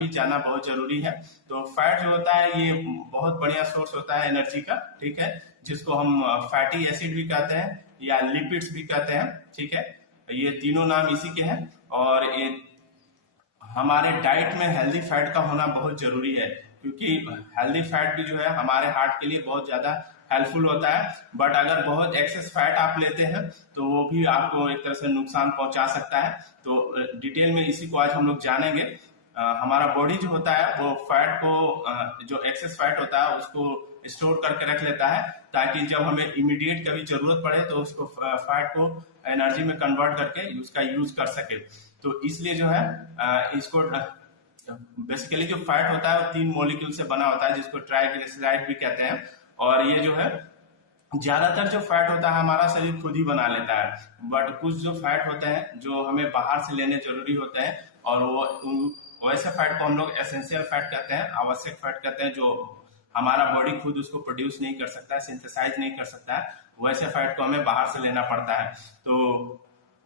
भी जाना बहुत जरूरी है। तो फैट जो होता है ये बहुत बढ़िया सोर्स होता है एनर्जी का, ठीक है, जिसको हम फैटी एसिड भी कहते हैं या लिपिड्स भी कहते हैं, ठीक है। ये तीनों नाम इसी के हैं। और ये हमारे डाइट में हेल्दी फैट का होना बहुत जरूरी है, क्योंकि हेल्दी फैट भी जो है हमारे हार्ट के लिए बहुत ज्यादा हेल्पफुल होता है। बट अगर बहुत एक्सेस फैट आप लेते हैं तो वो भी आपको एक तरह से नुकसान पहुंचा सकता है। तो डिटेल में इसी को आज हम लोग जानेंगे। हमारा बॉडी जो होता है वो फैट को जो एक्सेस फैट होता है उसको स्टोर करके रख लेता है, ताकि जब हमें इमीडिएट कभी जरूरत पड़े तो उसको फैट को एनर्जी में कन्वर्ट करके उसका यूज कर सके। तो इसलिए जो है इसको बेसिकली जो फैट होता है वो 3 मॉलिक्यूल से बना होता है, जिसको ट्राइग्लिसराइड भी कहते हैं। और ये जो है ज्यादातर जो फैट होता है हमारा शरीर खुद ही बना लेता है, बट कुछ जो फैट होते हैं जो हमें बाहर से लेने जरूरी होते हैं, और वो वैसे फैट को हम लोग एसेंशियल फैट कहते हैं, आवश्यक फैट कहते हैं, जो हमारा बॉडी खुद उसको प्रोड्यूस नहीं कर सकता है, सिंथेसाइज नहीं कर सकता है, वैसे फैट को हमें बाहर से लेना पड़ता है। तो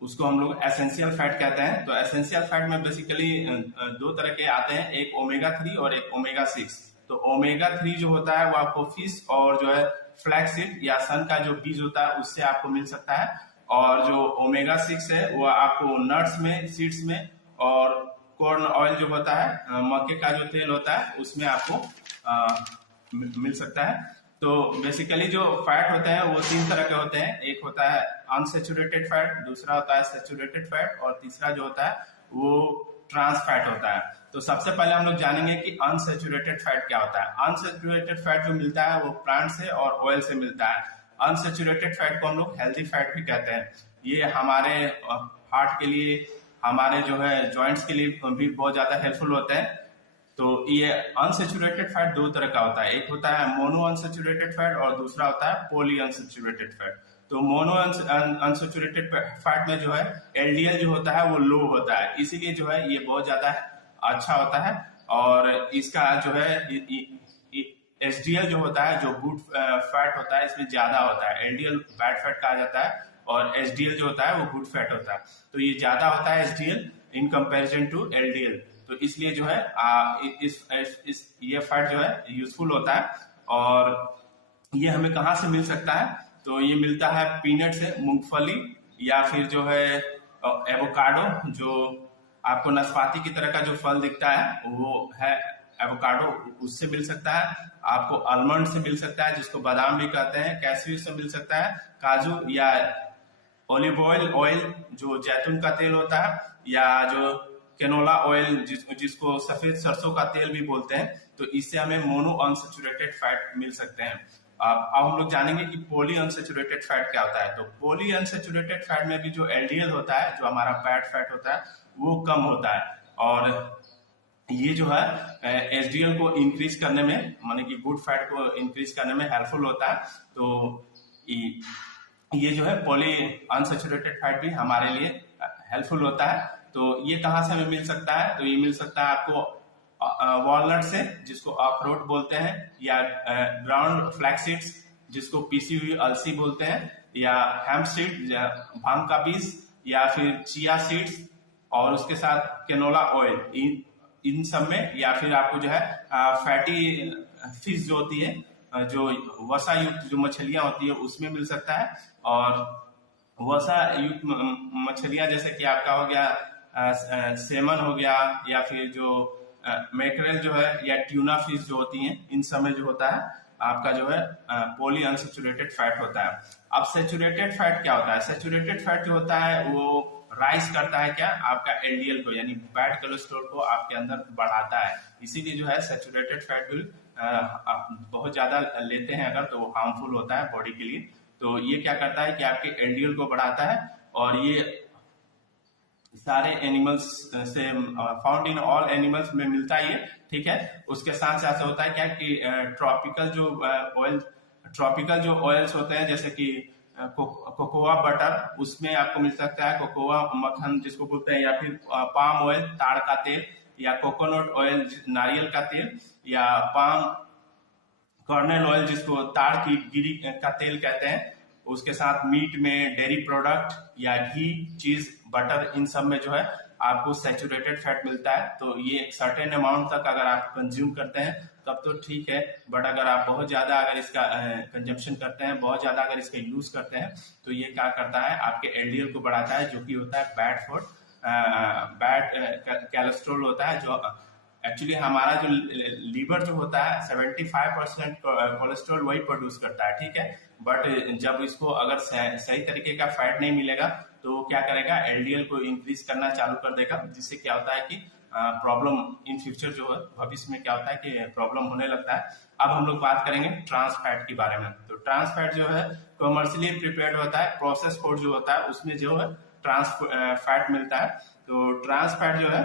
उसको हम लोग एसेंशियल फैट कहते हैं। तो एसेंशियल फैट में बेसिकली 2 तरह के आते हैं, एक ओमेगा 3 और एक ओमेगा 6। तो ओमेगा 3 जो होता है वो आपको फिश और जो है फ्लैक्सीड या सन का जो बीज होता है उससे आपको मिल सकता है, और जो ओमेगा 6 है वो आपको नट्स में, सीड्स में, और कॉर्न ऑयल जो होता है, मक्के का जो तेल होता है उसमें आपको मिल सकता है। तो बेसिकली जो फैट होते हैं वो 3 तरह के होते हैं, एक होता है अनसेचुरेटेड फैट, दूसरा होता है सेचुरेटेड फैट, और तीसरा जो होता है वो ट्रांस फैट होता है। तो सबसे पहले हम लोग जानेंगे कि अनसेचुरेटेड फैट क्या होता है। अनसेचुरेटेड फैट जो मिलता है वो प्लांट से और ऑयल से मिलता है। अनसेचुरेटेड फैट को हम लोग हेल्दी फैट भी कहते हैं। ये हमारे हार्ट के लिए, हमारे जो है जॉइंट्स के लिए भी बहुत ज्यादा हेल्पफुल होते हैं। तो ये अनसेचुरेटेड फैट 2 तरह का होता है, एक होता है मोनो अनसेचुरेटेड फैट और दूसरा होता है पॉली अनसेचुरेटेड फैट। तो मोनो अनसेचुरेटेड फैट में जो है एलडीएल जो होता है वो लो होता है, इसीलिए जो है ये बहुत ज्यादा अच्छा होता है। और इसका जो है एचडीएल जो होता है, जो गुड फैट होता है, इसमें ज्यादा होता है। एलडीएल बैड फैट कहा जाता है और एचडीएल जो होता है वो गुड फैट होता है। तो ये ज्यादा होता है HDL in comparison to LDL. तो इसलिए जो है ये फैट जो है यूजफुल होता है। और ये हमें कहाँ से मिल सकता है? तो ये मिलता है पीनट से, मूंगफली, या फिर जो है एवोकाडो, जो आपको नाशपाती की तरह का जो फल दिखता है वो है एवोकाडो, उससे मिल सकता है। आपको आलमंड से मिल सकता है, जिसको बादाम भी कहते हैं, कैश्यू से मिल सकता है, काजू, या ऑलिव ऑयल जो जैतून का तेल होता है, या जो कैनोला ऑयल जिसको सफेद सरसों का तेल भी बोलते हैं। तो इससे हमें मोनो अनसेचुरेटेड फैट मिल सकते हैं। अब हम लोग जानेंगे कि पॉली अनसेचुरेटेड फैट क्या होता है। तो पॉली अनसेचुरेटेड फैट में भी जो एलडीएल होता है, जो हमारा बैड फैट होता है, वो कम होता है। और ये जो है एचडीएल को इंक्रीज करने में, माने कि गुड फैट को इंक्रीज करने में हेल्पफुल होता है। तो ये जो है पॉली अनसेचुरेटेड फैट भी हमारे लिए हेल्पफुल होता है। तो ये कहाँ से हमें मिल सकता है? तो ये मिल सकता है आपको वॉलनट से, जिसको अखरोट बोलते हैं, या ग्राउंड फ्लैक्स सीड्स, जिसको पीसी हुई अलसी बोलते हैं, या हेम्प सीड, भांग का बीज, या फिर चिया सीड्स, और उसके साथ कैनोला ऑयल, इन सब में, या फिर आपको जो है फैटी फिश जो होती है, जो वसा युक्त जो मछलियां होती है, उसमें मिल सकता है। और वसा युक्त मछलियां जैसे कि आपका हो गया सेमन हो गया, या फिर जो मैकरेल जो है, या ट्यूना फिश जो होती हैं, इन सब में जो होता है आपका जो है पॉली अनसेचुरेटेड फैट होता है। अब सेचुरेटेड फैट क्या होता है? सेचुरेटेड फैट जो होता है वो राइज करता है क्या? आपका एलडीएल को, यानी बैड कोलेस्ट्रॉल को आपके अंदर बढ़ाता है। इसीलिए जो है सेचुरेटेड फैट भी बहुत ज्यादा लेते हैं अगर, तो वो हार्मफुल होता है बॉडी के लिए। तो ये क्या करता है कि आपके एलडीएल को बढ़ाता है, और ये सारे एनिमल्स से फाउंड इन ऑल एनिमल्स में मिलता है, ठीक है। उसके साथ साथ होता है क्या कि ट्रॉपिकल जो ऑयल्स होते हैं, जैसे कि कोकोआ बटर, उसमें आपको मिल सकता है कोकोआ मक्खन जिसको बोलते हैं, या फिर पाम ऑयल, ताड़ का तेल, या कोकोनट ऑयल, नारियल का तेल, या पाम कर्नेल ऑयल, जिसको ताड़ की गिरी का तेल कहते हैं। उसके साथ मीट में डेयरी प्रोडक्ट, या घी, चीज, बटर, इन सब में जो है आपको सैचुरेटेड फैट मिलता है। तो ये एक सर्टेन अमाउंट तक अगर आप कंज्यूम करते हैं तब तो ठीक है, बट अगर आप बहुत ज्यादा अगर इसका कंजम्पशन करते हैं, बहुत ज्यादा अगर इसका यूज करते हैं, तो ये क्या करता है, आपके एलडीएल को बढ़ाता है, जो कि होता है बैड फॉर बैड कोलेस्ट्रॉल होता है। जो एक्चुअली हमारा जो लीवर जो होता है 75% कोलेस्ट्रॉल वही प्रोड्यूस करता है, ठीक है। बट जब इसको अगर सही तरीके का फैट नहीं मिलेगा तो वो क्या करेगा, एलडीएल को इंक्रीज करना चालू कर देगा, जिससे क्या होता है कि प्रॉब्लम इन फ्यूचर जो है भविष्य में क्या होता है कि प्रॉब्लम होने लगता है। अब हम लोग बात करेंगे ट्रांस फैट के बारे में। तो ट्रांस फैट जो है कमर्शियली प्रिपेयर्ड होता है, प्रोसेस फूड जो होता है उसमें जो है ट्रांस फैट मिलता है। तो ट्रांस फैट जो है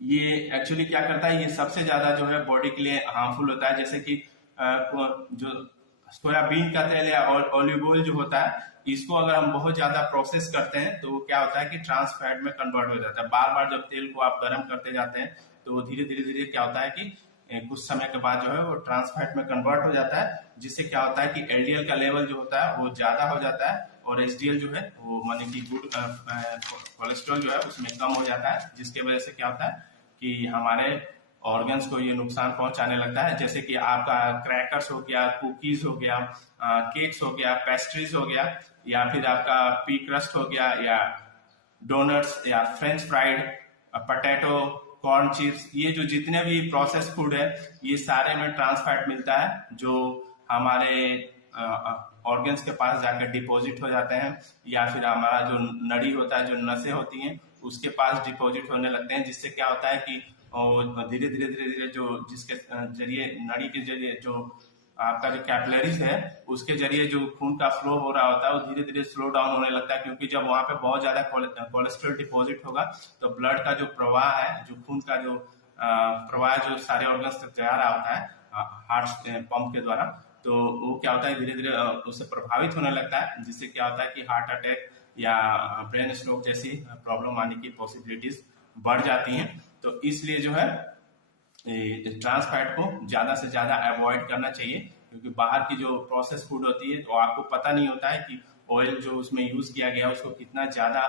ये एक्चुअली क्या करता है, ये सबसे ज्यादा जो है बॉडी के लिए हार्मफुल होता है। जैसे कि जो सोयाबीन का तेल या ऑलिव ऑयल जो होता है, इसको अगर हम बहुत ज्यादा प्रोसेस करते हैं तो क्या होता है कि ट्रांस फैट में कन्वर्ट हो जाता है। बार बार जब तेल को आप गर्म करते जाते हैं तो धीरे धीरे धीरे क्या होता है कि कुछ समय के बाद जो है वो ट्रांस फैट में कन्वर्ट हो जाता है, जिससे क्या होता है कि एलडीएल का लेवल जो होता है वो ज्यादा हो जाता है और एचडीएल जो है वो माने कि गुड कोलेस्ट्रॉल जो है उसमें कम हो जाता है, जिसके वजह से क्या होता है कि हमारे ऑर्गन्स को ये नुकसान पहुंचाने लगता है। जैसे कि आपका क्रैकर्स हो गया, कुकीज हो गया, केक्स हो गया, पेस्ट्रीज हो गया, या फिर आपका पी क्रस्ट हो गया, या डोनट्स, या French fried, potato, corn chips, ये जो जितने भी प्रोसेस फूड है ये सारे में ट्रांस फैट मिलता है, जो हमारे ऑर्गन्स के पास जाकर डिपॉजिट हो जाते हैं, या फिर हमारा जो नड़ी होता है, जो नसें होती हैं उसके पास डिपॉजिट होने लगते हैं, जिससे क्या होता है कि धीरे धीरे धीरे धीरे जो जिसके जरिए नड़ी के जरिए जो आपका जो कैपिलरीज है उसके जरिए जो खून का फ्लो हो रहा होता है वो धीरे धीरे स्लो डाउन होने लगता है, क्योंकि जब वहां पे बहुत ज्यादा कोलेस्ट्रॉल डिपॉजिट होगा तो ब्लड का जो प्रवाह है, जो खून का जो प्रवाह जो सारे ऑर्गन्स तक जा रहा होता है हार्ट पंप के द्वारा, तो वो क्या होता है धीरे धीरे उससे प्रभावित होने लगता है, जिससे क्या होता है कि हार्ट अटैक या ब्रेन स्ट्रोक जैसी प्रॉब्लम आने की पॉसिबिलिटीज बढ़ जाती हैं। तो इसलिए जो है ट्रांस फैट को ज्यादा से ज्यादा अवॉइड करना चाहिए, क्योंकि बाहर की जो प्रोसेस फूड होती है तो आपको पता नहीं होता है कि ऑयल जो उसमें यूज किया गया है उसको कितना ज्यादा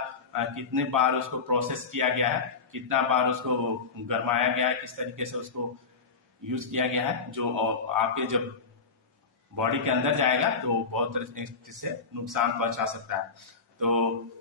कितने बार उसको प्रोसेस किया गया है, कितना बार उसको गरमाया गया है, किस तरीके से उसको यूज किया गया है, जो आपके जब बॉडी के अंदर जाएगा तो बहुत तरह से नुकसान पहुंचा सकता है। तो